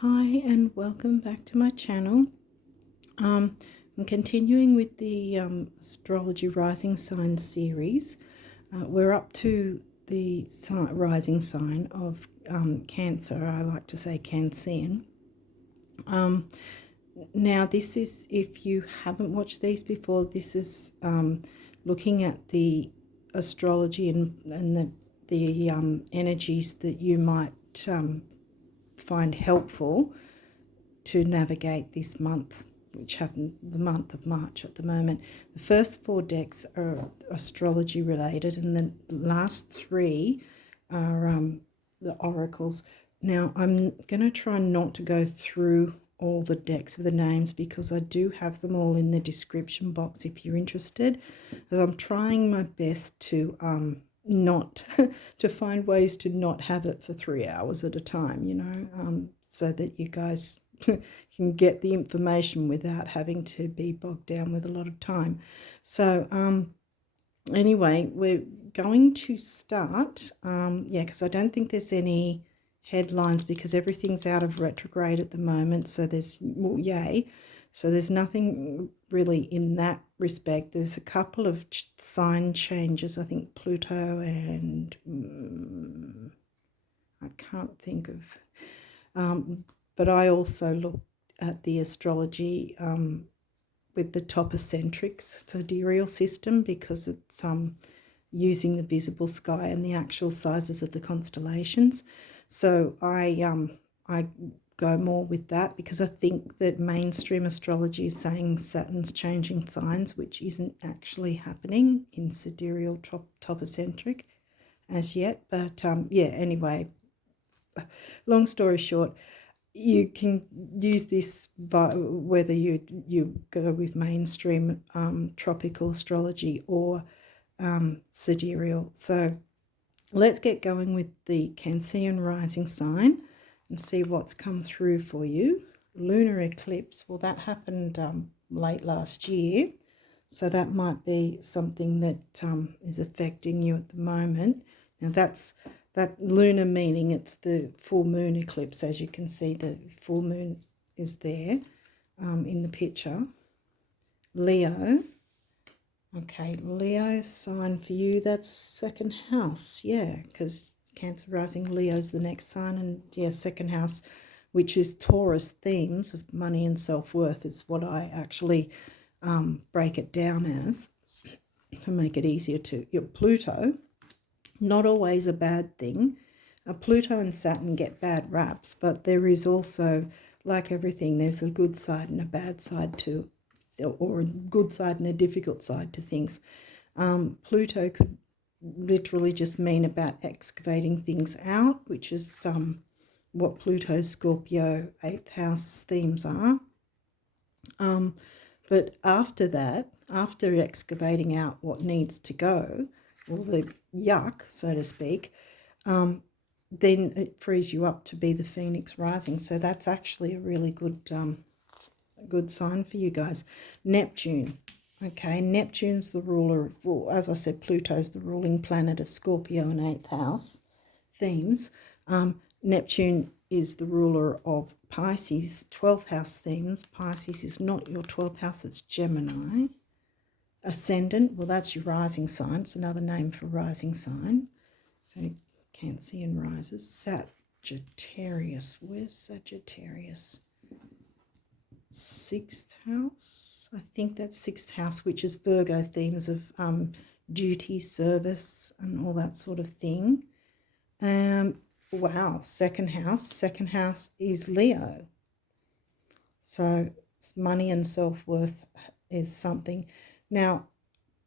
Hi and welcome back to my channel. I'm continuing with the astrology rising sign series. We're up to the rising sign of Cancer. I like to say Cancerian. Now this is, if you haven't watched these before, this is looking at the astrology and the energies that you might find helpful to navigate this month, which happened the month of March at the moment. The first 4 decks are astrology related, and the last 3 are the oracles. Now I'm going to try not to go through all the decks of the names because I do have them all in the description box if you're interested, as I'm trying my best to not to find ways to not have it for 3 hours at a time, so that you guys can get the information without having to be bogged down with a lot of time. So anyway, we're going to start, because I don't think there's any headlines because everything's out of retrograde at the moment, so there's, well, yay, so there's nothing really in that respect. There's a couple of sign changes, I think Pluto and I can't think of, but I also looked at the astrology with the topocentric sidereal system because it's using the visible sky and the actual sizes of the constellations. So I go more with that because I think that mainstream astrology is saying Saturn's changing signs, which isn't actually happening in sidereal topocentric as yet. But anyway, long story short, you can use this whether you go with mainstream tropical astrology or sidereal. So let's get going with the Cancerian rising sign and see what's come through for you. Lunar eclipse, well, that happened late last year, so that might be something that is affecting you at the moment. Now that lunar meaning it's the full moon eclipse. As you can see, the full moon is there in the picture. Leo. Okay, Leo sign for you, that's second house, yeah, because Cancer rising Leo's the next sign, and yeah, second house, which is Taurus themes of money and self-worth, is what I actually break it down as to make it easier to. Your Pluto, not always a bad thing. Pluto and Saturn get bad raps, but there is also, like everything, there's a good side and a bad side to, or a good side and a difficult side to things. Pluto could literally just mean about excavating things out, which is what Pluto, Scorpio, 8th house themes are. But after that, after excavating out what needs to go, or the yuck, so to speak, then it frees you up to be the Phoenix rising. So that's actually a really good sign for you guys. Neptune. Okay, Neptune's the ruler, well, as I said, Pluto's the ruling planet of Scorpio and 8th house themes. Neptune is the ruler of Pisces, 12th house themes. Pisces is not your 12th house, it's Gemini. Ascendant, well, that's your rising sign. It's another name for rising sign. So Cancerian rises. Sagittarius, where's Sagittarius? 6th house, I think that's 6th house, which is Virgo themes of duty, service, and all that sort of thing. Wow, second house is Leo. So money and self-worth is something. Now,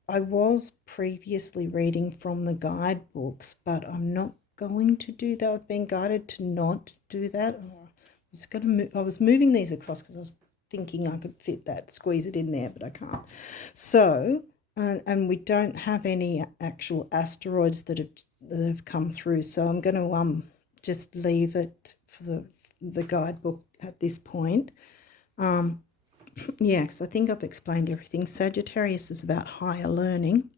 I was previously reading from the guidebooks, but I'm not going to do that. I've been guided to not do that. I was moving these across because I was thinking I could fit that, squeeze it in there, but I can't. So, and we don't have any actual asteroids that have come through, so I'm going to just leave it for the guidebook at this point. Yeah, because I think I've explained everything. Sagittarius is about higher learning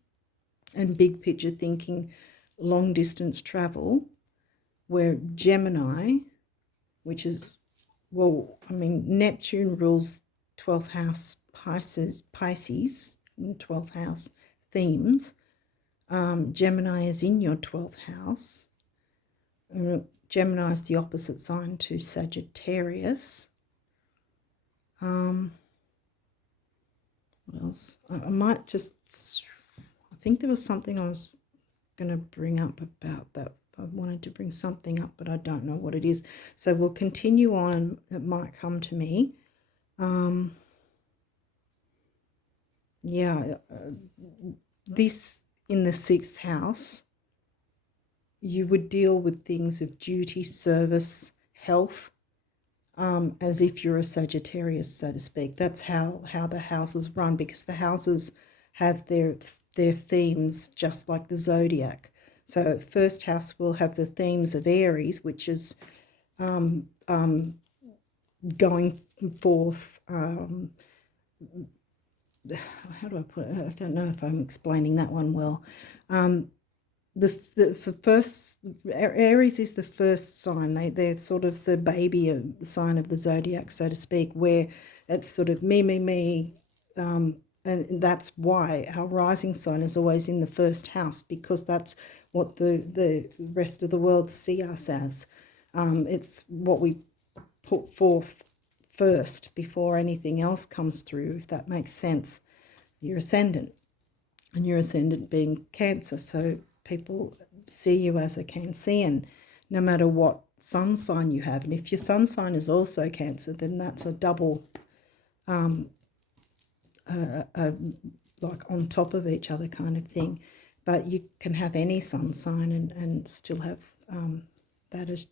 and big picture thinking, long distance travel, where Gemini, which is well, I mean, Neptune rules 12th house Pisces, 12th house themes. Gemini is in your 12th house. Gemini is the opposite sign to Sagittarius. What else? I might just, I think there was something I was going to bring up about that. I wanted to bring something up, but I don't know what it is. So we'll continue on. It might come to me. This in the 6th house, you would deal with things of duty, service, health, as if you're a Sagittarius, so to speak. That's how the houses run, because the houses have their themes just like the zodiac. So first house will have the themes of Aries, which is going forth. How do I put it? I don't know if I'm explaining that one well. The first, Aries is the first sign. They're sort of the baby sign of the zodiac, so to speak, where it's sort of me, and that's why our rising sign is always in the first house, because that's what the rest of the world see us as. It's what we put forth first before anything else comes through, if that makes sense. Your ascendant, and your ascendant being Cancer, so people see you as a Cancerian, no matter what sun sign you have. And if your sun sign is also Cancer, then that's a double, like on top of each other kind of thing. But you can have any sun sign and still have that is,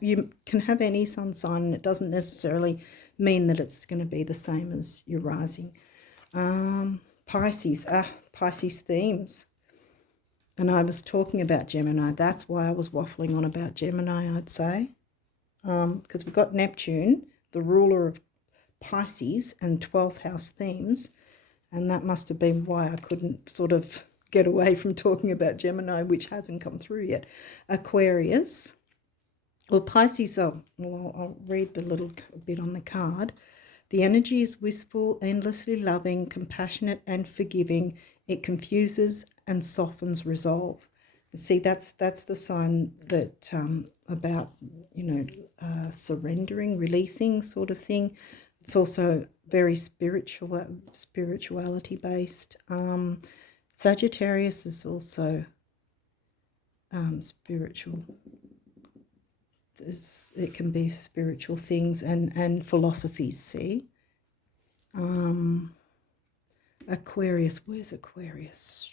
you can have any sun sign, and it doesn't necessarily mean that it's going to be the same as your rising. Pisces themes. And I was talking about Gemini. That's why I was waffling on about Gemini, I'd say. Because we've got Neptune, the ruler of Pisces, and 12th house themes. And that must have been why I couldn't sort of get away from talking about Gemini, which hasn't come through yet. Aquarius. Well, Pisces, I'll read the little bit on the card. The energy is wistful, endlessly loving, compassionate and forgiving. It confuses and softens resolve. See, that's the sign that about, surrendering, releasing sort of thing. It's also very spirituality based. Sagittarius is also spiritual. It can be spiritual things and philosophies, see. Aquarius, where's Aquarius?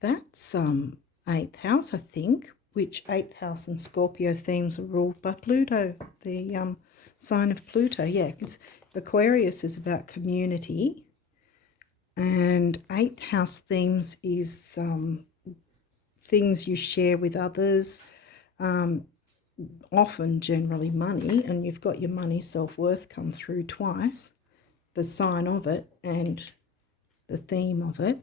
That's 8th house, I think, which 8th house and Scorpio themes are ruled by Pluto, the sign of Pluto. Yeah, because Aquarius is about community, and 8th house themes is things you share with others, often generally money, and you've got your money self-worth come through twice, the sign of it and the theme of it.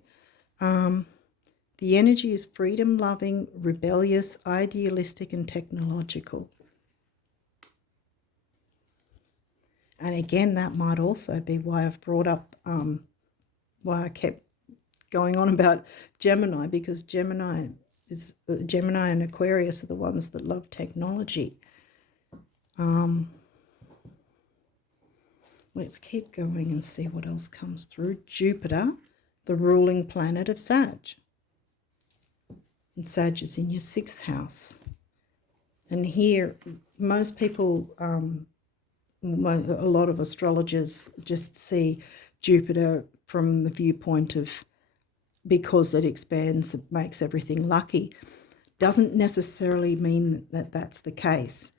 The energy is freedom-loving, rebellious, idealistic and technological. And again, that might also be why I've brought up, why I kept going on about Gemini, because Gemini and Aquarius are the ones that love technology. Let's keep going and see what else comes through. Jupiter, the ruling planet of Sag. And Sag is in your 6th house. And here, most people, a lot of astrologers just see Jupiter from the viewpoint of, because it expands, it makes everything lucky. Doesn't necessarily mean that that's the case.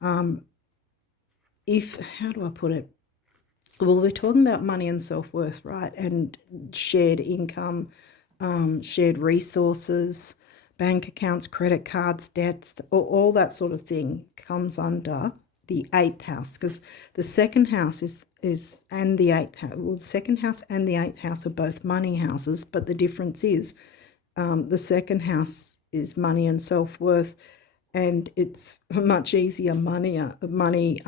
How do I put it? Well, we're talking about money and self-worth, right? And shared income, shared resources, bank accounts, credit cards, debts, all that sort of thing comes under the 8th house, because the 2nd house and the 8th house, well, the 2nd house and the 8th house are both money houses, but the difference is the 2nd house is money and self-worth. and it's a much easier money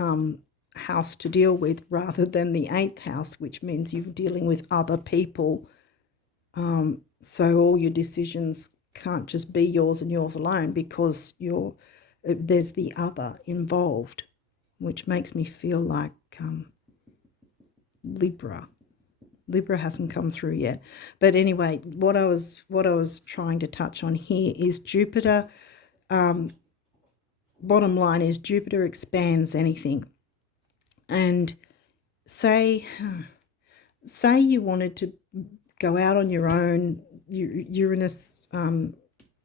house to deal with rather than the 8th house, which means you're dealing with other people. So all your decisions can't just be yours and yours alone, because there's the other involved, which makes me feel like Libra. Libra hasn't come through yet. But anyway, what I was trying to touch on here is Jupiter. Bottom line is Jupiter expands anything. And say you wanted to go out on your own. Uranus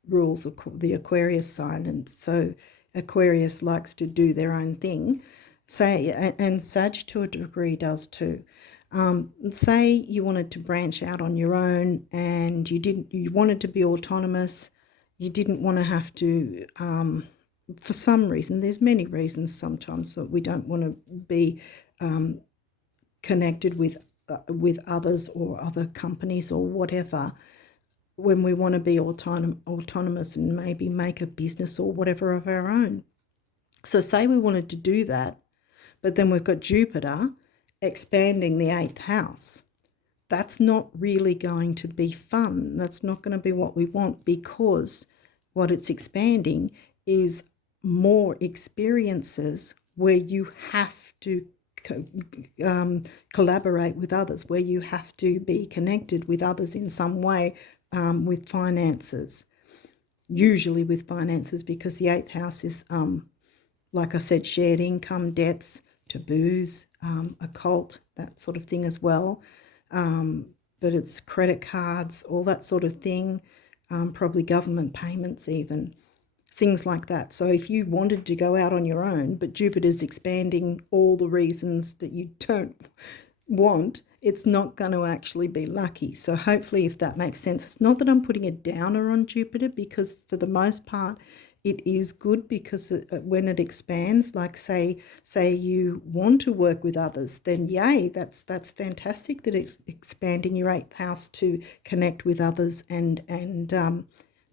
rules the Aquarius sign, and so Aquarius likes to do their own thing. And Sag to a degree does too. Say you wanted to branch out on your own, and you wanted to be autonomous. You didn't want to have to, for some reason, there's many reasons sometimes that we don't want to be connected with others or other companies or whatever, when we want to be autonomous and maybe make a business or whatever of our own. So say we wanted to do that, but then we've got Jupiter expanding the 8th house. That's not really going to be fun. That's not going to be what we want, because what it's expanding is more experiences where you have to collaborate with others, where you have to be connected with others in some way, with finances, usually with finances, because the 8th house is, like I said, shared income, debts, taboos, occult, that sort of thing as well. But it's credit cards, all that sort of thing, probably government payments even, things like that. So if you wanted to go out on your own, but Jupiter's expanding all the reasons that you don't want, it's not going to actually be lucky. So hopefully, if that makes sense, it's not that I'm putting a downer on Jupiter, because for the most part it is good, because when it expands, like say you want to work with others, then yay, that's fantastic that it's expanding your 8th house to connect with others and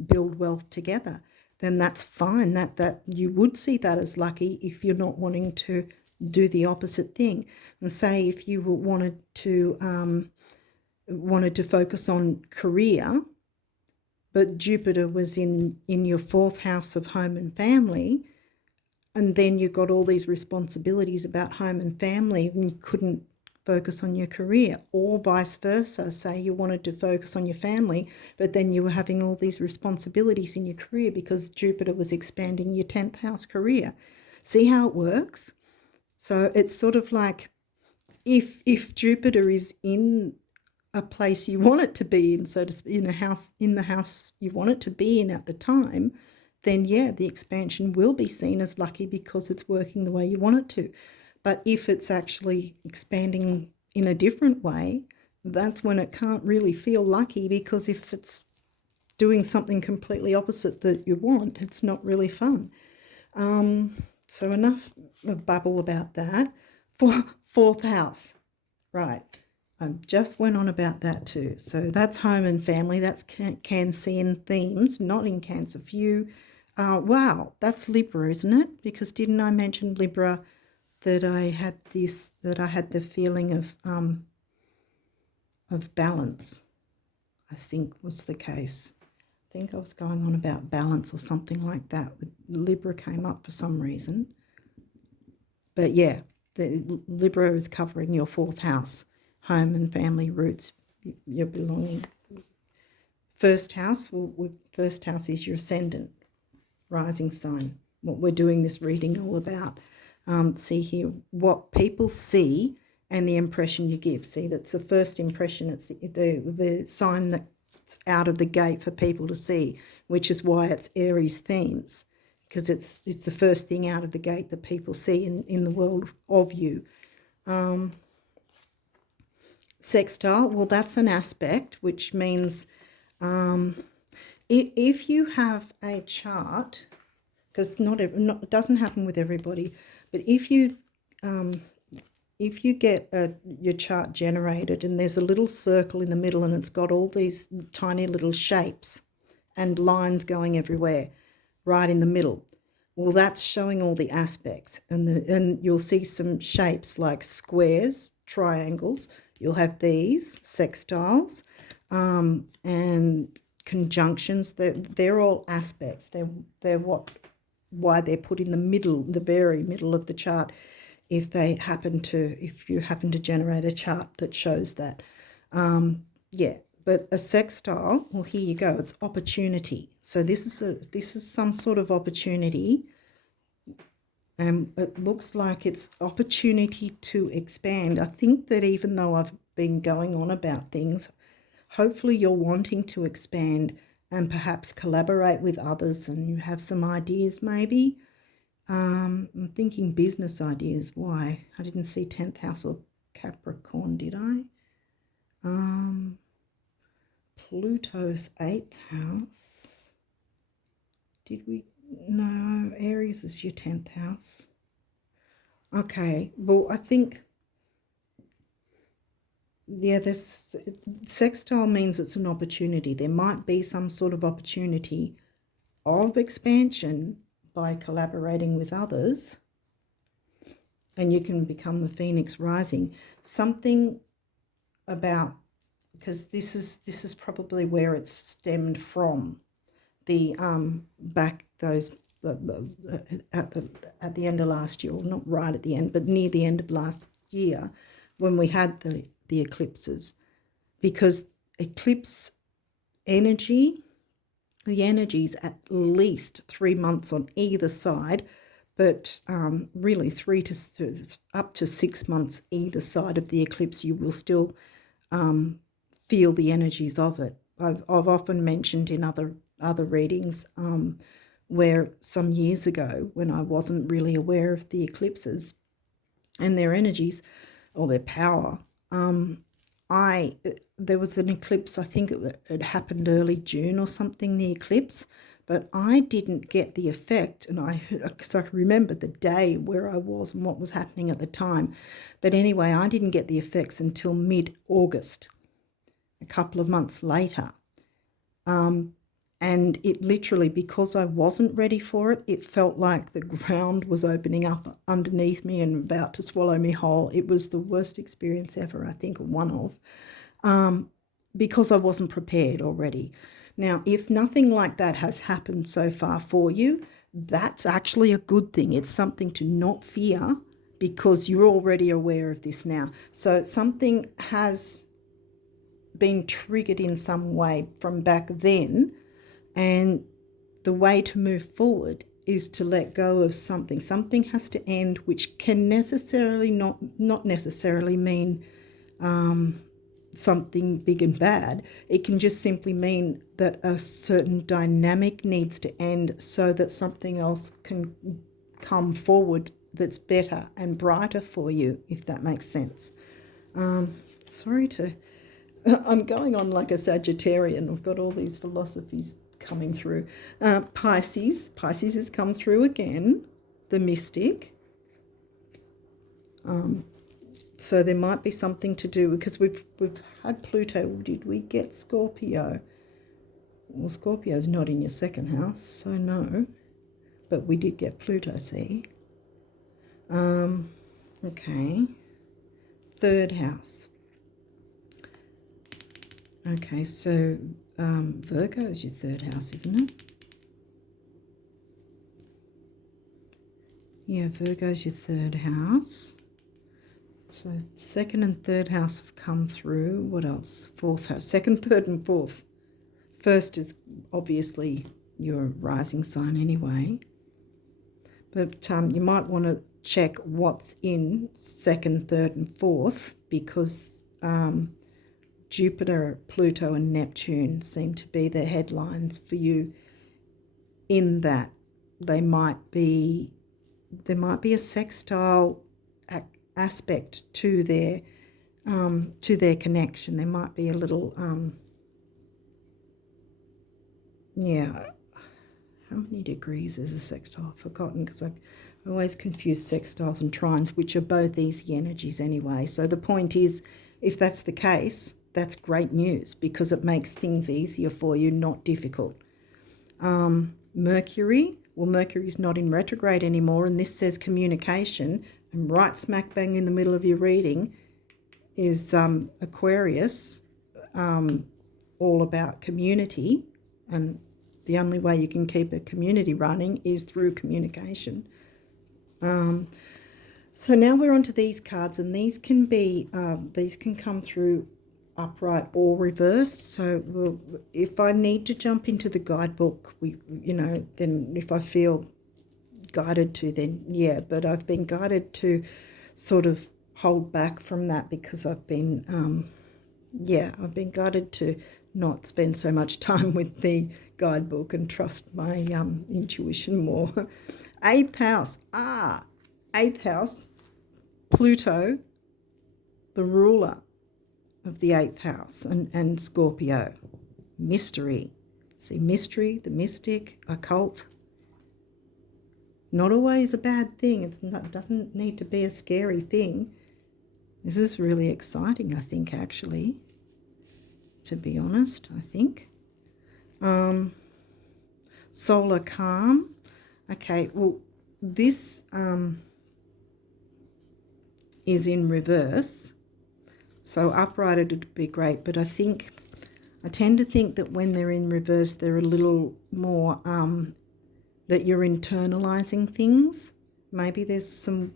build wealth together. Then that's fine. That you would see that as lucky if you're not wanting to do the opposite thing. And say if you wanted to focus on career, but Jupiter was in your 4th house of home and family, and then you got all these responsibilities about home and family, and you couldn't focus on your career, or vice versa. Say you wanted to focus on your family, but then you were having all these responsibilities in your career because Jupiter was expanding your 10th house career. See how it works? So it's sort of like if Jupiter is in a place you want it to be in, so to speak, in the house you want it to be in at the time, then yeah, the expansion will be seen as lucky because it's working the way you want it to. But if it's actually expanding in a different way, that's when it can't really feel lucky, because if it's doing something completely opposite that you want, it's not really fun. So enough of babble about that. 4th house, right. I just went on about that too. So that's home and family. That's Cancerian themes, not in Cancer for you. Wow, that's Libra, isn't it? Because didn't I mention Libra, that I had the feeling of balance, I think was the case. I think I was going on about balance or something like that. Libra came up for some reason. But yeah, the Libra is covering your 4th house, home and family roots, your belonging. 1st house, first house is your ascendant, rising sign, what we're doing this reading all about. See here, what people see and the impression you give. See, that's the first impression. It's the sign that's out of the gate for people to see, which is why it's Aries themes, because it's the first thing out of the gate that people see in the world of you. Sextile, well, that's an aspect, which means if you have a chart, because it doesn't happen with everybody, but if you get your chart generated and there's a little circle in the middle and it's got all these tiny little shapes and lines going everywhere right in the middle, Well, that's showing all the aspects, and you'll see some shapes like squares, triangles. You'll have these sextiles, and conjunctions. They're all aspects. They're why they're put in the middle, the very middle of the chart. If you happen to generate a chart that shows that, yeah. But a sextile, well, here you go. It's opportunity. So this is some sort of opportunity, and it looks like it's opportunity to expand. I think that even though I've been going on about things, hopefully you're wanting to expand and perhaps collaborate with others, and you have some ideas maybe. I'm thinking business ideas. Why? I didn't see 10th house or Capricorn, did I? Pluto's 8th house. Did we? No, Aries is your 10th house. Okay, well, I think, yeah, this sextile means it's an opportunity. There might be some sort of opportunity of expansion by collaborating with others, and you can become the Phoenix rising. Something about, because this is probably where it's stemmed from, the back those at the end of last year, or not right at the end, but near the end of last year, when we had the eclipses, because eclipse energy, the energy's at least 3 months on either side, but really up to 6 months either side of the eclipse, you will still feel the energies of it. I've often mentioned in other readings where some years ago, when I wasn't really aware of the eclipses and their energies or their power, there was an eclipse. I think it happened early June or something, the eclipse, but I didn't get the effect, and because I remember the day where I was and what was happening at the time. But anyway, I didn't get the effects until mid-August, a couple of months later. And it literally, because I wasn't ready for it, it felt like the ground was opening up underneath me and about to swallow me whole. It was the worst experience ever, I think, one of, because I wasn't prepared already. Now, if nothing like that has happened so far for you, that's actually a good thing. It's something to not fear, because you're already aware of this now. So something has been triggered in some way from back then, and the way to move forward is to let go of something. Something has to end, which can necessarily not necessarily mean something big and bad. It can just simply mean that a certain dynamic needs to end so that something else can come forward that's better and brighter for you, if that makes sense. Sorry to... I'm going on like a Sagittarian. I've got all these philosophies coming through. Pisces has come through again, the mystic. So there might be something to do, because we've had Pluto. Did we get Scorpio? Well, Scorpio's not in your second house, so no. But we did get Pluto, see? Okay. Third house. Okay, so Virgo is your third house, isn't it? Yeah, Virgo's your third house. So second and third house have come through. What else? Fourth house. Second, third, and fourth. First is obviously your rising sign anyway. But you might want to check what's in second, third, and fourth, because Jupiter, Pluto, and Neptune seem to be the headlines for you, in that there might be a sextile aspect to their connection. There might be a little yeah. How many degrees is a sextile? I've forgotten, because I always confuse sextiles and trines, which are both easy energies anyway. So the point is, if that's the case, that's great news, because it makes things easier for you, not difficult. Mercury, well, Mercury's not in retrograde anymore, and this says communication, and right smack bang in the middle of your reading is Aquarius, all about community, and the only way you can keep a community running is through communication. So now we're onto these cards, and these can come through upright or reversed. So if I need to jump into the guidebook, then if I feel guided to, then yeah, but I've been guided to sort of hold back from that because I've been guided to not spend so much time with the guidebook and trust my intuition more. Eighth house, Pluto, the ruler of the 8th house, and Scorpio. Mystery. See, mystery, the mystic, occult. Not always a bad thing. It doesn't need to be a scary thing. This is really exciting, I think, actually, to be honest, I think. Solar calm. Okay, well, this is in reverse. So upright it'd be great, but I tend to think that when they're in reverse, they're a little more that you're internalizing things. Maybe there's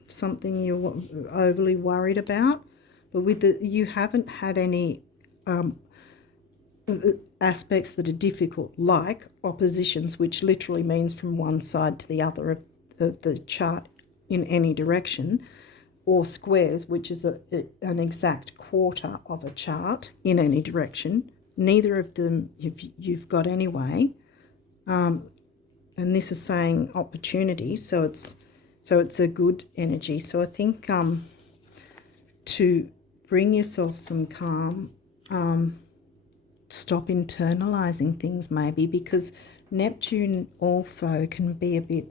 something you're overly worried about, but you haven't had any aspects that are difficult, like oppositions, which literally means from one side to the other of the chart in any direction, or squares, which is an exact quarter of a chart in any direction. Neither of them you've got anyway. And this is saying opportunity, so it's a good energy. So I think to bring yourself some calm, stop internalizing things maybe, because Neptune also can be a bit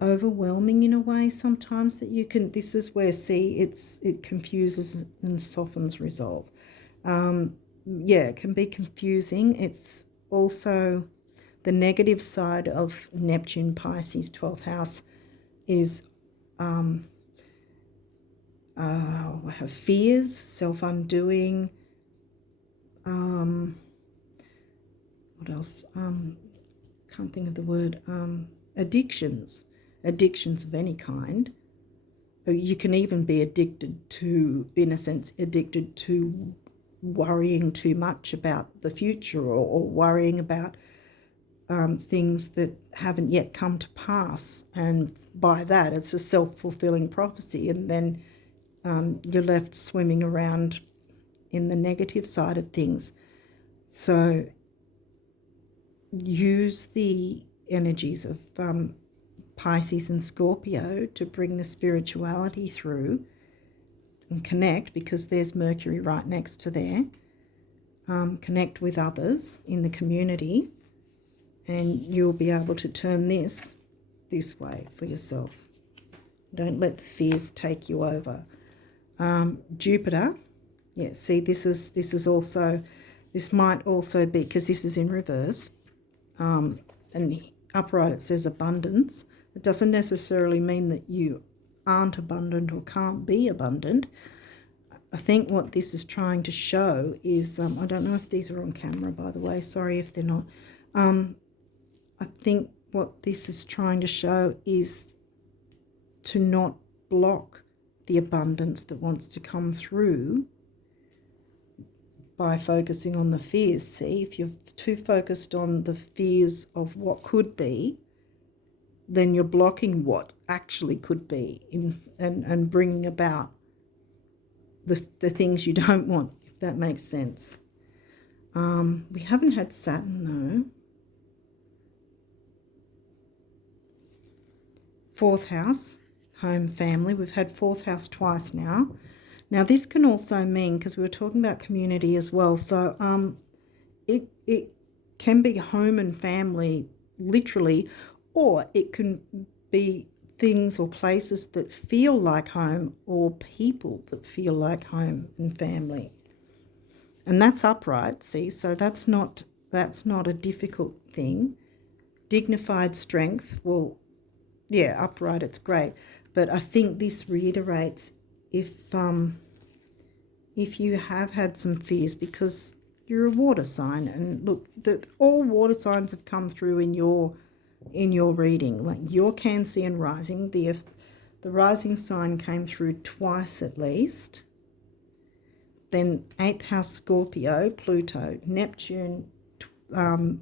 overwhelming in a way sometimes, that you can, this is where, see, it confuses and softens resolve. It can be confusing. It's also the negative side of Neptune, Pisces, 12th house is have fears, self-undoing, what else? Can't think of the word. Addictions of any kind. You can even be addicted to, in a sense, addicted to worrying too much about the future, or worrying about things that haven't yet come to pass. And by that, it's a self-fulfilling prophecy, and then you're left swimming around in the negative side of things. So use the energies of Pisces and Scorpio to bring the spirituality through and connect, because there's Mercury right next to there. Connect with others in the community, and you'll be able to turn this way for yourself. Don't let the fears take you over. Jupiter, yeah, see, this might also be, because this is in reverse, and upright it says abundance. It doesn't necessarily mean that you aren't abundant or can't be abundant. I think what this is trying to show is, I don't know if these are on camera, by the way, sorry if they're not. I think what this is trying to show is to not block the abundance that wants to come through by focusing on the fears. See, if you're too focused on the fears of what could be, then you're blocking what actually could be and bringing about the things you don't want, if that makes sense. We haven't had Saturn, though. 4th house, home, family. We've had 4th house twice now. Now, this can also mean, because we were talking about community as well, so it can be home and family, literally, or it can be things or places that feel like home, or people that feel like home and family. And that's upright, see, so that's not a difficult thing. dignified strength, well, yeah, upright, it's great. But I think this reiterates if you have had some fears, because you're a water sign, and look, all water signs have come through in your reading. Like your Cancerian rising, the rising sign came through twice at least. Then 8th house Scorpio, Pluto, Neptune,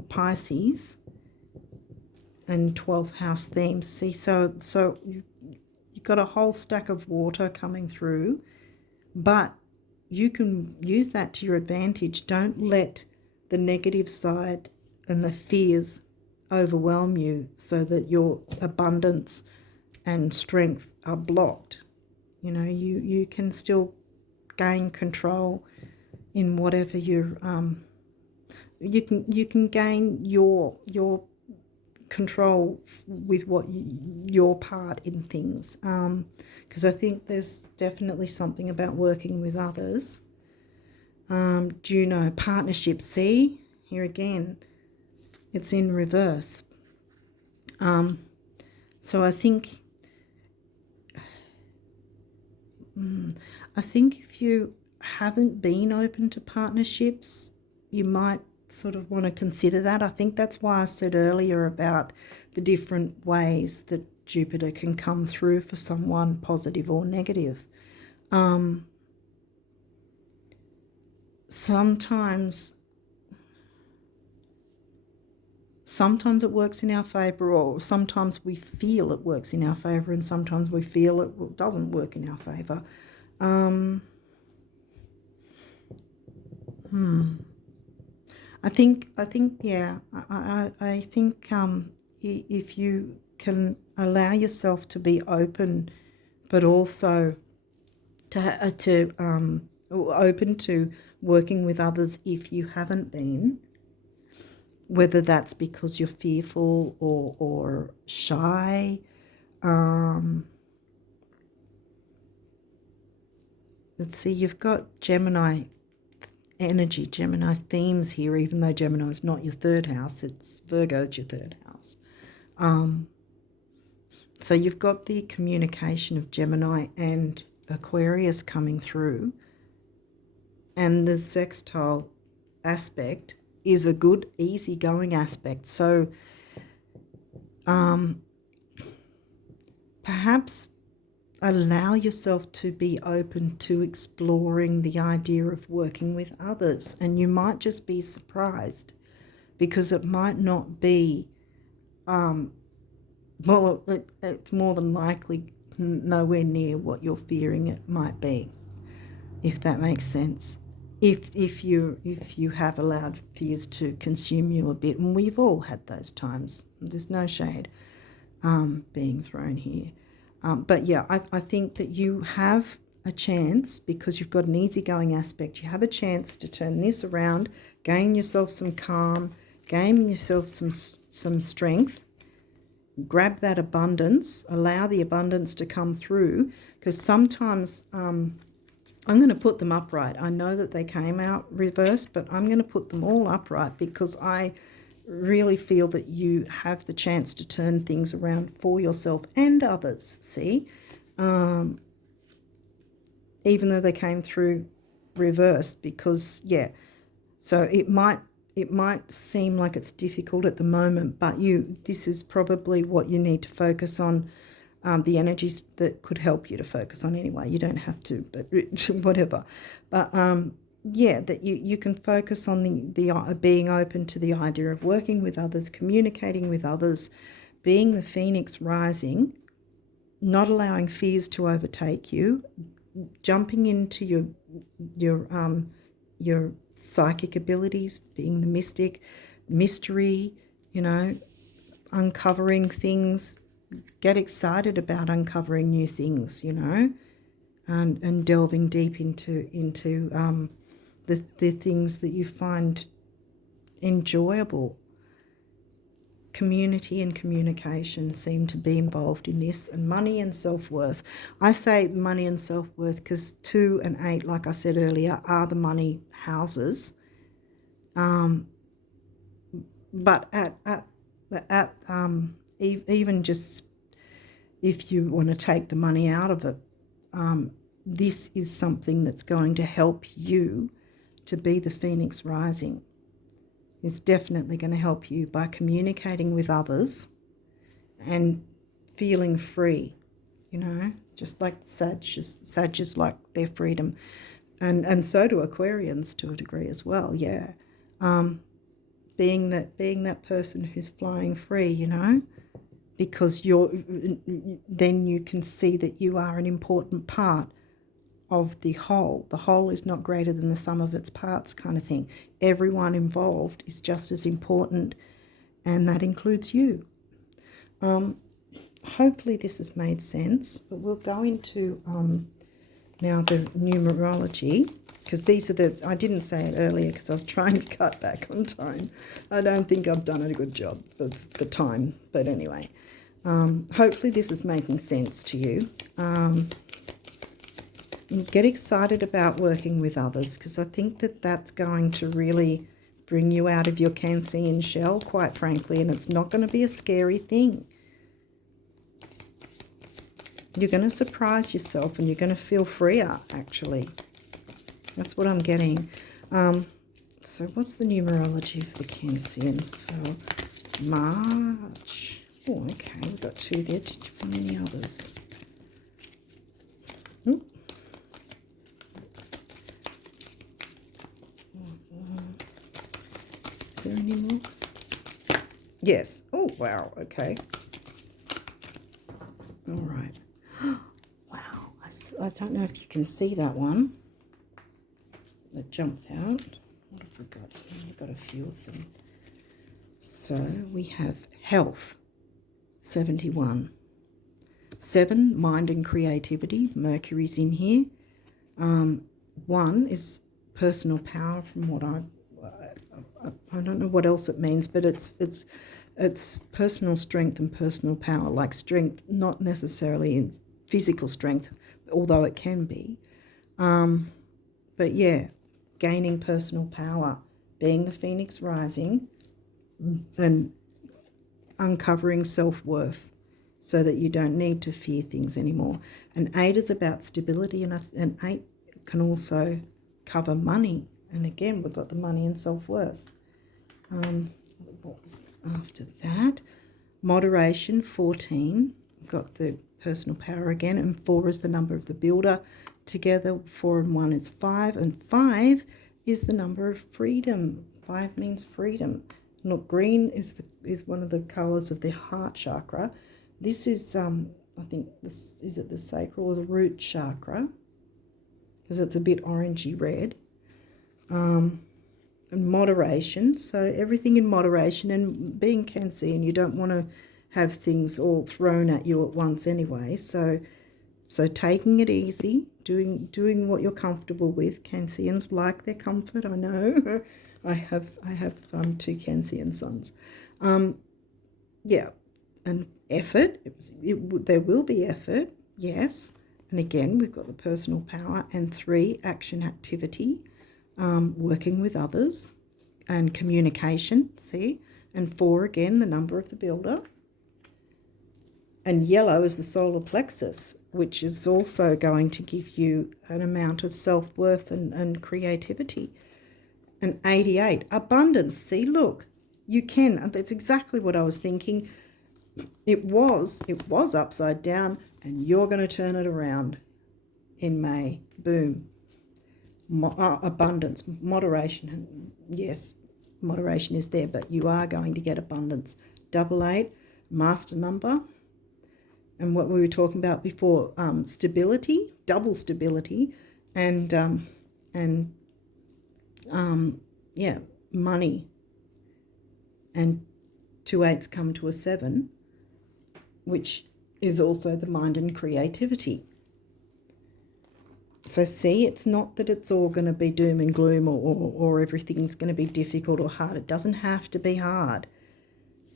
Pisces, and 12th house themes. See, so you've got a whole stack of water coming through, but you can use that to your advantage. Don't let the negative side and the fears overwhelm you so that your abundance and strength are blocked. You know, you can still gain control in whatever you're you can gain your control with what your part in things, because I think there's definitely something about working with others. Juno, partnership, see here again, it's in reverse. So I think if you haven't been open to partnerships, you might sort of want to consider that. I think that's why I said earlier about the different ways that Jupiter can come through for someone, positive or negative. Sometimes it works in our favour, or sometimes we feel it works in our favour, and sometimes we feel it doesn't work in our favour. I think yeah. I think if you can allow yourself to be open, but also to open to working with others if you haven't been, whether that's because you're fearful or shy. Let's see, you've got Gemini energy, Gemini themes here, even though Gemini is not your third house, it's Virgo, it's your third house. So you've got the communication of Gemini and Aquarius coming through, and the sextile aspect is a good, easygoing aspect. So perhaps allow yourself to be open to exploring the idea of working with others, and you might just be surprised, because it might not be, well, it's more than likely nowhere near what you're fearing it might be, if that makes sense. If you have allowed fears to consume you a bit, and we've all had those times, there's no shade being thrown here. But yeah, I think that you have a chance, because you've got an easygoing aspect, you have a chance to turn this around, gain yourself some calm, gain yourself some strength, grab that abundance, allow the abundance to come through, because sometimes I'm going to put them upright. I know that they came out reversed, but I'm going to put them all upright, because I really feel that you have the chance to turn things around for yourself and others, see? Even though they came through reversed, because, yeah, so it might seem like it's difficult at the moment, but this is probably what you need to focus on, the energies that could help you to focus on anyway. You don't have to, but whatever. But yeah, that you can focus on the being open to the idea of working with others, communicating with others, being the phoenix rising, not allowing fears to overtake you, jumping into your psychic abilities, being the mystic, mystery, uncovering things. Get excited about uncovering new things, and delving deep into the things that you find enjoyable. Community and communication seem to be involved in this, and money and self-worth. I say money and self-worth because 2 and 8, like I said earlier, are the money houses. But even just if you want to take the money out of it, this is something that's going to help you to be the Phoenix rising. It's definitely going to help you by communicating with others and feeling free, just like Sagittarius like their freedom. And so do Aquarians to a degree as well, yeah. Being that person who's flying free, because then you can see that you are an important part of the whole. The whole is not greater than the sum of its parts kind of thing. Everyone involved is just as important, and that includes you. Hopefully this has made sense, but we'll go into now the numerology, because these are I didn't say it earlier because I was trying to cut back on time. I don't think I've done a good job of the time, but anyway, hopefully this is making sense to you. Get excited about working with others, because I think that that's going to really bring you out of your Cancerian shell, quite frankly, and it's not going to be a scary thing. You're going to surprise yourself and you're going to feel freer, actually. That's what I'm getting. So what's the numerology for the Cancerians for March? Oh, okay, we've got 2 there. Did you find any others? Is there any more? Yes. Oh, wow. Okay. All right. Wow. I don't know if you can see that one that jumped out. What have we got here? We've got a few of them. So we have health, 71. 7, mind and creativity. Mercury's in here. 1 is personal power, from what I don't know what else it means, but it's personal strength and personal power, like strength, not necessarily in physical strength, although it can be. But yeah, gaining personal power, being the Phoenix rising, and uncovering self-worth so that you don't need to fear things anymore. And 8 is about stability, and 8 can also cover money. And again, we've got the money and self-worth. What's after that? Moderation, 14. We've got the personal power again, and 4 is the number of the builder. Together, 4 and 1 is 5, and 5 is the number of freedom. 5 means freedom. Look, green is one of the colours of the heart chakra. This is, I think, is it the sacral or the root chakra? Because it's a bit orangey red. And moderation, so everything in moderation, and being Cancerian, you don't want to have things all thrown at you at once anyway, so taking it easy, doing what you're comfortable with. Cancerians like their comfort, I know. I have 2 Cancerian sons. Yeah, and effort, there will be effort, yes, and again we've got the personal power, and 3, action activity. Working with others and communication, see, and 4 again, the number of the builder. And yellow is the solar plexus, which is also going to give you an amount of self-worth and creativity. And 88, abundance. See, look, you can. That's exactly what I was thinking. It was upside down, and you're going to turn it around in May. Boom. Abundance, moderation, yes, moderation is there, but you are going to get abundance. 88, master number, and what we were talking about before, stability, double stability, and yeah, money, and 2 8s come to a 7, which is also the mind and creativity. So see, it's not that it's all going to be doom and gloom or everything's going to be difficult or hard. It doesn't have to be hard.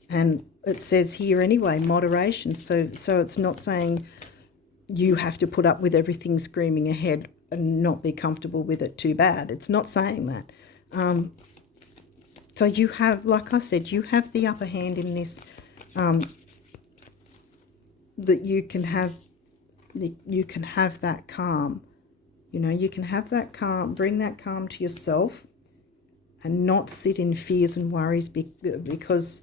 And it says here anyway, moderation. So it's not saying you have to put up with everything screaming ahead and not be comfortable with it too bad. It's not saying that. So you have, like I said, you have the upper hand in this, that you can have that calm. You know, you can have that calm, bring that calm to yourself and not sit in fears and worries, because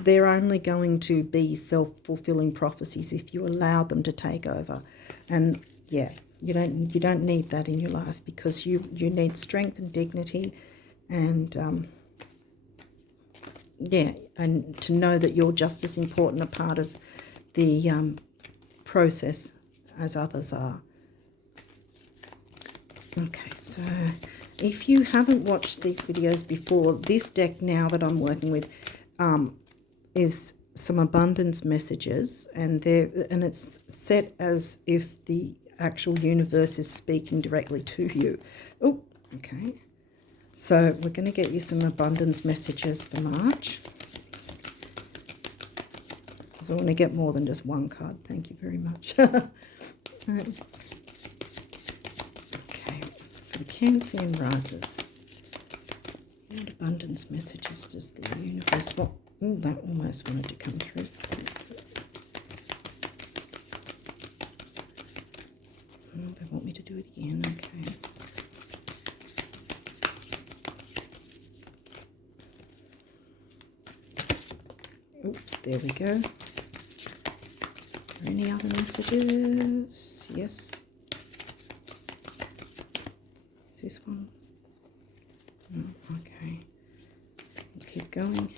they're only going to be self-fulfilling prophecies if you allow them to take over. And yeah, you don't need that in your life, because you need strength and dignity, and yeah, and to know that you're just as important a part of the process as others are. Okay, so if you haven't watched these videos before, this deck now that I'm working with is some abundance messages, and it's set as if the actual universe is speaking directly to you. Oh, okay. So we're going to get you some abundance messages for March. So I want to get more than just one card. Thank you very much. Okay, for the Cancerian risers, what abundance messages does the universe want? Oh, that almost wanted to come through. Oh, they want me to do it again. Okay. Oops, there we go. Are there any other messages? Yes. Is this one? No, okay. We'll keep going.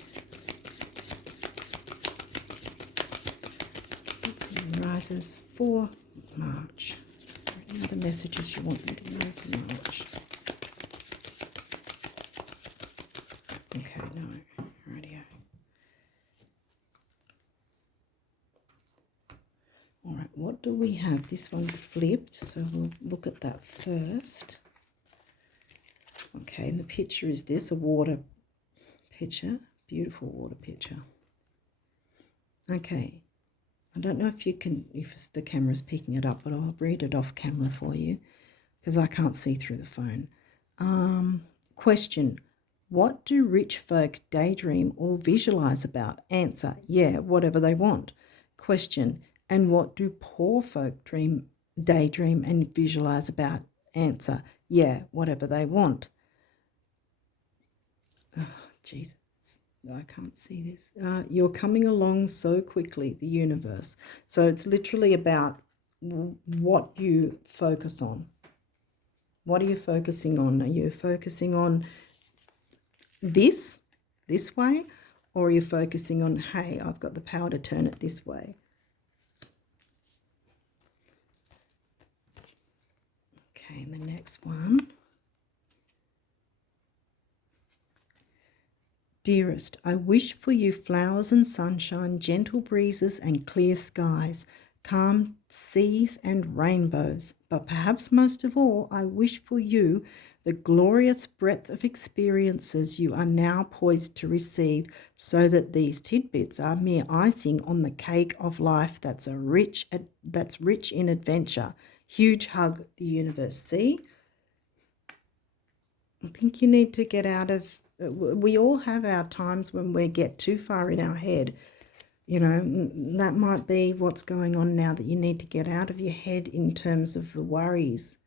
Let's see, rises for March. Are there any other messages you want me to know for March? Okay, no. Radio. All right, what do we have? This one flipped, so we'll look at that first. Okay, and the picture is this, a water picture, beautiful water picture. Okay, I don't know if the camera's picking it up, but I'll read it off camera for you because I can't see through the phone. Question, what do rich folk daydream or visualize about? Answer, yeah, whatever they want. Question, and what do poor folk daydream and visualize about? Answer, yeah, whatever they want. Oh, Jesus, I can't see this. You're coming along so quickly, the universe. So it's literally about what you focus on. What are you focusing on? Are you focusing on this way? Or are you focusing on, hey, I've got the power to turn it this way? Okay, and the next one. Dearest, I wish for you flowers and sunshine, gentle breezes and clear skies, calm seas and rainbows. But perhaps most of all, I wish for you the glorious breadth of experiences you are now poised to receive, so that these tidbits are mere icing on the cake of life that's rich in adventure. Huge hug, the universe. See? I think you need to get out of... We all have our times when we get too far in our head. You know, that might be what's going on now, that you need to get out of your head in terms of the worries.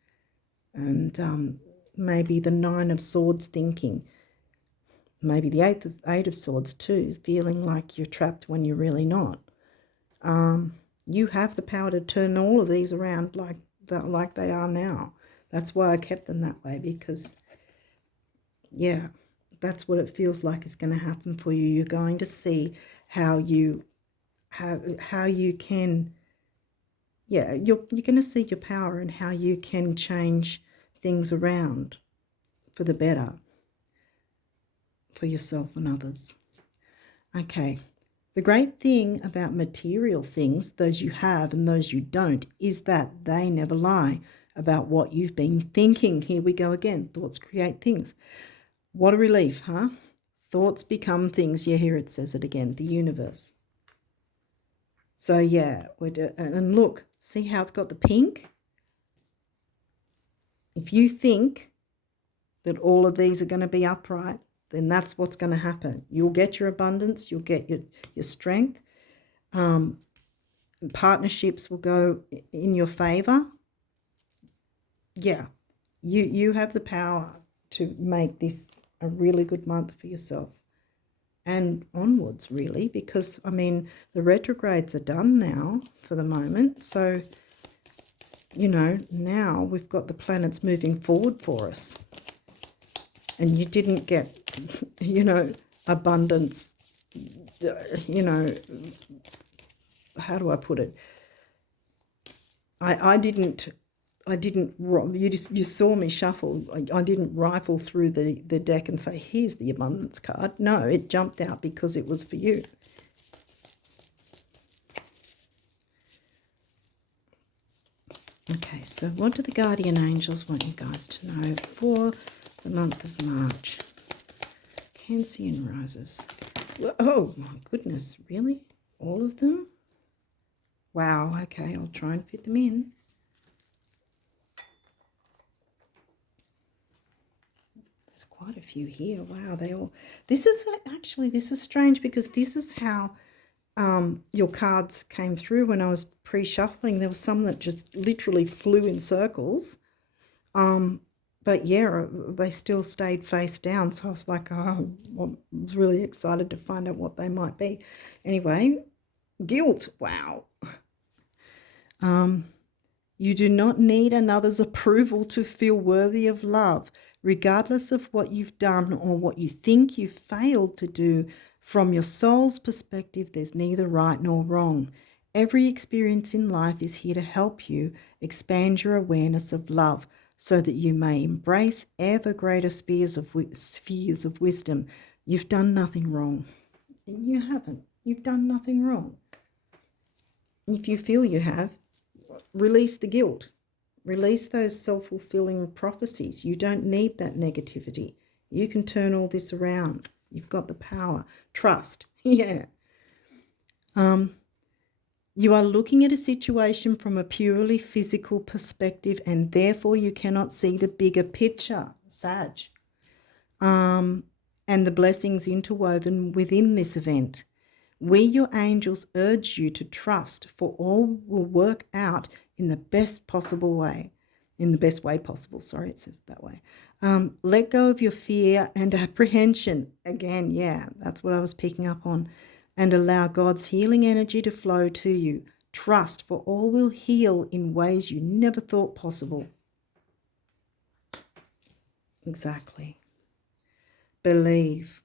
And maybe the 9 of Swords thinking. Maybe the 8 of Swords too, feeling like you're trapped when you're really not. You have the power to turn all of these around like they are now. That's why I kept them that way, because, yeah, that's what it feels like is going to happen for you. You're going to see how you can, yeah, you're going to see your power and how you can change things around for the better for yourself and others. Okay, the great thing about material things, those you have and those you don't, is that they never lie about what you've been thinking. Here we go again. Thoughts create things. What a relief, huh? Thoughts become things. Yeah, here it says it again, the universe. So, yeah, and look, see how it's got the pink? If you think that all of these are going to be upright, then that's what's going to happen. You'll get your abundance, you'll get your strength. Partnerships will go in your favor. Yeah, you have the power to make this a really good month for yourself and onwards, really, because, I mean, the retrogrades are done now for the moment. So, you know, now we've got the planets moving forward for us. And you didn't get, you know, abundance, you know, how do I put it? I didn't, you saw me shuffle. I didn't rifle through the deck and say, here's the abundance card. No, it jumped out because it was for you. Okay, so what do the guardian angels want you guys to know for the month of March? Cancerian roses. Oh, my goodness, really? All of them? Wow, okay, I'll try and fit them in. There's quite a few here. Wow, they all... This is strange because this is how your cards came through when I was pre-shuffling. There was some that just literally flew in circles. But yeah, they still stayed face down. So I was like, oh, I was really excited to find out what they might be. Anyway, guilt. Wow. You do not need another's approval to feel worthy of love, regardless of what you've done or what you think you failed to do. From your soul's perspective, there's neither right nor wrong. Every experience in life is here to help you expand your awareness of love so that you may embrace ever greater spheres of wisdom. You've done nothing wrong. You haven't. You've done nothing wrong. If you feel you have, release the guilt. Release those self-fulfilling prophecies. You don't need that negativity. You can turn all this around. You've got the power. Trust. Yeah. You are looking at a situation from a purely physical perspective and therefore you cannot see the bigger picture, Sag. And the blessings interwoven within this event. We, your angels, urge you to trust, for all will work out in the best possible way. In the best way possible, sorry, it says that way. Let go of your fear and apprehension. Again, yeah, that's what I was picking up on. And allow God's healing energy to flow to you. Trust, for all will heal in ways you never thought possible. Exactly. Believe.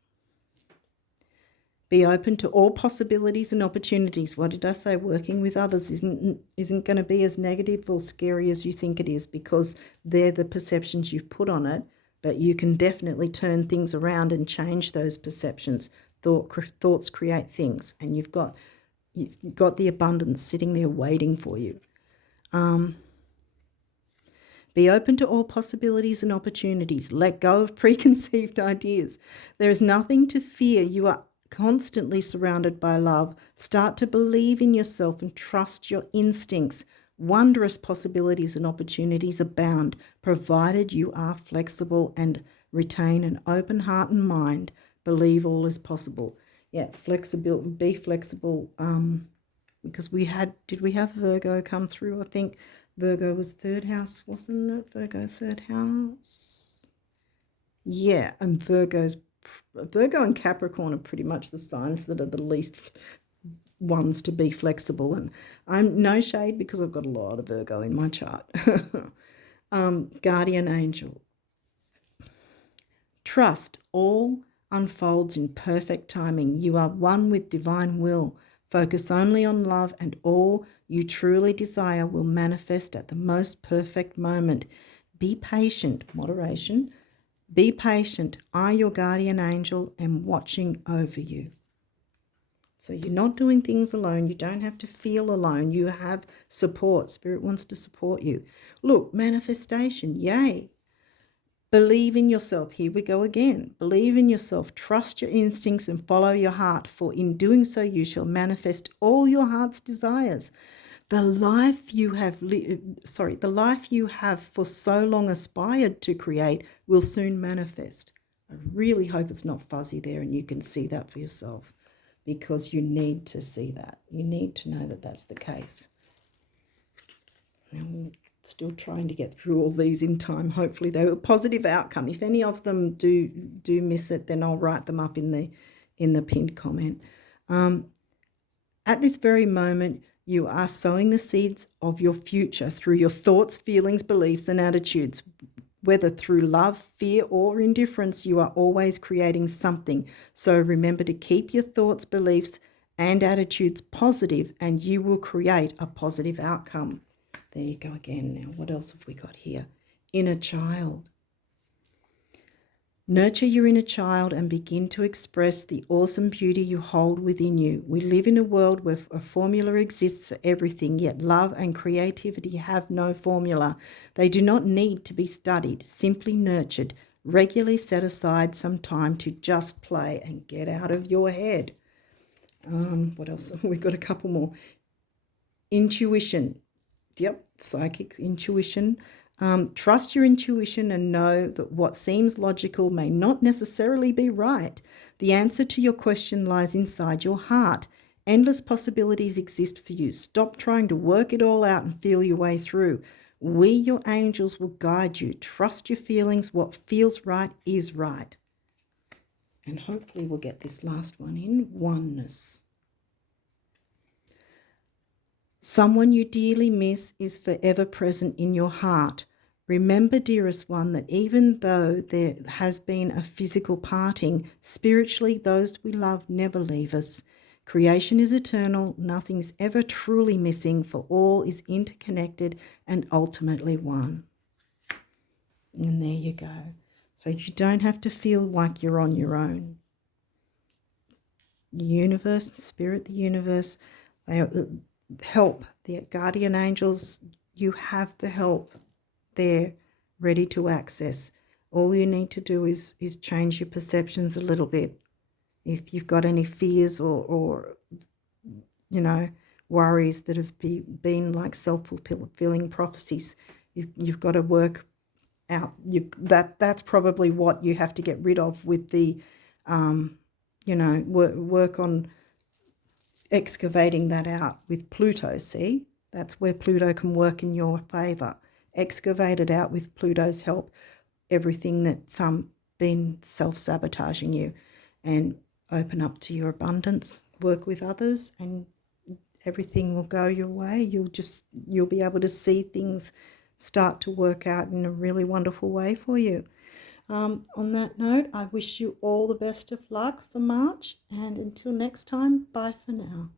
Be open to all possibilities and opportunities. What did I say? Working with others isn't going to be as negative or scary as you think it is, because they're the perceptions you've put on it, but you can definitely turn things around and change those perceptions. Thoughts create things, and you've got the abundance sitting there waiting for you. Be open to all possibilities and opportunities. Let go of preconceived ideas. There is nothing to fear. You are constantly surrounded by love. Start to believe in yourself and trust your instincts. Wondrous possibilities and opportunities abound, provided you are flexible and retain an open heart and mind. Believe all is possible. Yeah, flexible. Be flexible. Because did we have Virgo come through? I think Virgo was third house, wasn't it? Virgo third house. Yeah, and Virgo and Capricorn are pretty much the signs that are the least ones to be flexible. And I'm no shade because I've got a lot of Virgo in my chart. Guardian angel. Trust, all unfolds in perfect timing. You are one with divine will. Focus only on love and all you truly desire will manifest at the most perfect moment. Be patient, moderation. Be patient. I, your guardian angel, am watching over you. So you're not doing things alone. You don't have to feel alone. You have support. Spirit wants to support you. Look, manifestation, yay. Believe in yourself. Here we go again. Believe in yourself. Trust your instincts and follow your heart, for in doing so you shall manifest all your heart's desires. the life you have the life you have for so long aspired to create will soon manifest. I really hope it's not fuzzy there and you can see that for yourself, because you need to see that. You need to know that that's the case. Now, I'm still trying to get through all these in time. Hopefully they're a positive outcome. If any of them do miss it, then I'll write them up in the pinned comment. At this very moment, you are sowing the seeds of your future through your thoughts, feelings, beliefs, and attitudes. Whether through love, fear, or indifference, you are always creating something. So remember to keep your thoughts, beliefs, and attitudes positive, and you will create a positive outcome. There you go again. Now, what else have we got here? Inner child. Nurture your inner child and begin to express the awesome beauty you hold within you. We live in a world where a formula exists for everything, yet love and creativity have no formula. They do not need to be studied, simply nurtured. Regularly set aside some time to just play and get out of your head. What else? We've got a couple more. Intuition. Yep, psychic intuition. Trust your intuition and know that what seems logical may not necessarily be right. The answer to your question lies inside your heart. Endless possibilities exist for you. Stop trying to work it all out and feel your way through. We, your angels, will guide you. Trust your feelings. What feels right is right. And hopefully we'll get this last one in. Oneness. Someone you dearly miss is forever present in your heart. Remember, dearest one, that even though there has been a physical parting, spiritually those we love never leave us. Creation is eternal, nothing's ever truly missing, for all is interconnected and ultimately one. And there you go. So you don't have to feel like you're on your own. The universe, spirit, the universe, they help. The guardian angels, you have the help there ready to access. All you need to do is change your perceptions a little bit. If you've got any fears or worries that have been like self-fulfilling prophecies, you've got to work out. That's probably what you have to get rid of with the work on excavating that out with Pluto. See, that's where Pluto can work in your favor. Excavate it out with Pluto's help, everything that's been self-sabotaging you, and open up to your abundance. Work with others and everything will go your way. You'll be able to see things start to work out in a really wonderful way for you. On that note, I wish you all the best of luck for March, and until next time, bye for now.